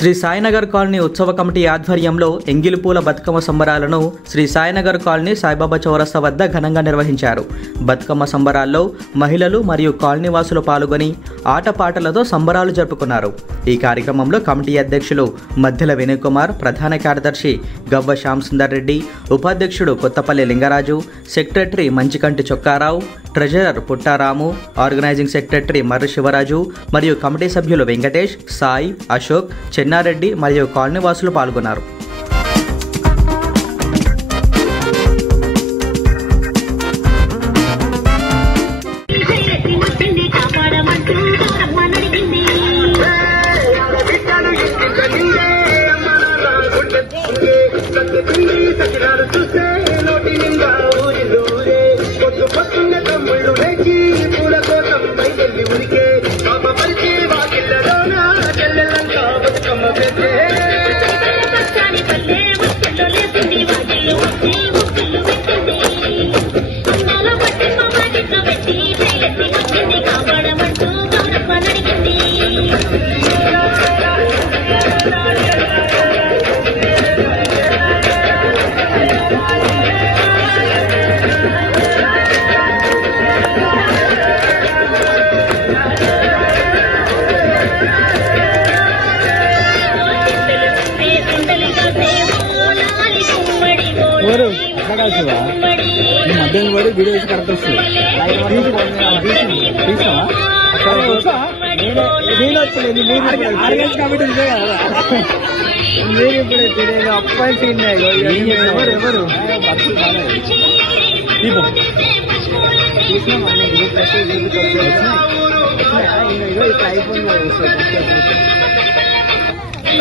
Shri Sainagar colony ఉత్సవ committee ఆధ్వర్యంలో ఎంగిలిపూల Bathukamma సంబరాలను Shri Sainagar colony Saibaba చౌరస్తా వద్ద ఘనంగా నిర్వహించారు. బతుకమ్మ సంబరాల్లో మహిళలు మరియు కాలనీ వాసులు పాల్గొని ఆటపాటలతో సంబరాలు జరుపుకున్నారు. ఈ కార్యక్రమంలో కమిటీ అధ్యక్షులు మధ్యల వినయ్ కుమార్, ప్రధాన కార్యదర్శి గవ్వ శ్యామ్ సుందర్ రెడ్డి, ఉపాధ్యక్షుడు Kothapalli Lingaraju, secretary Manchikanti Chokkarao, treasurer Puttaramu, organizing secretary Marri Sivaraju మరియు కమిటీ సభ్యులు వెంకటేష్, సాయి, అశోక్, చెన్నారెడ్డి మరియు కాలనీ వాసులు పాల్గొన్నారు. మధ్యాహ్నం పడి వీడియో కరెక్ట్ వస్తుంది. మీరు ఇప్పుడు తెలియదు అప్పాయింట్ ఎవరు ఇట్లా అయిపోయింది.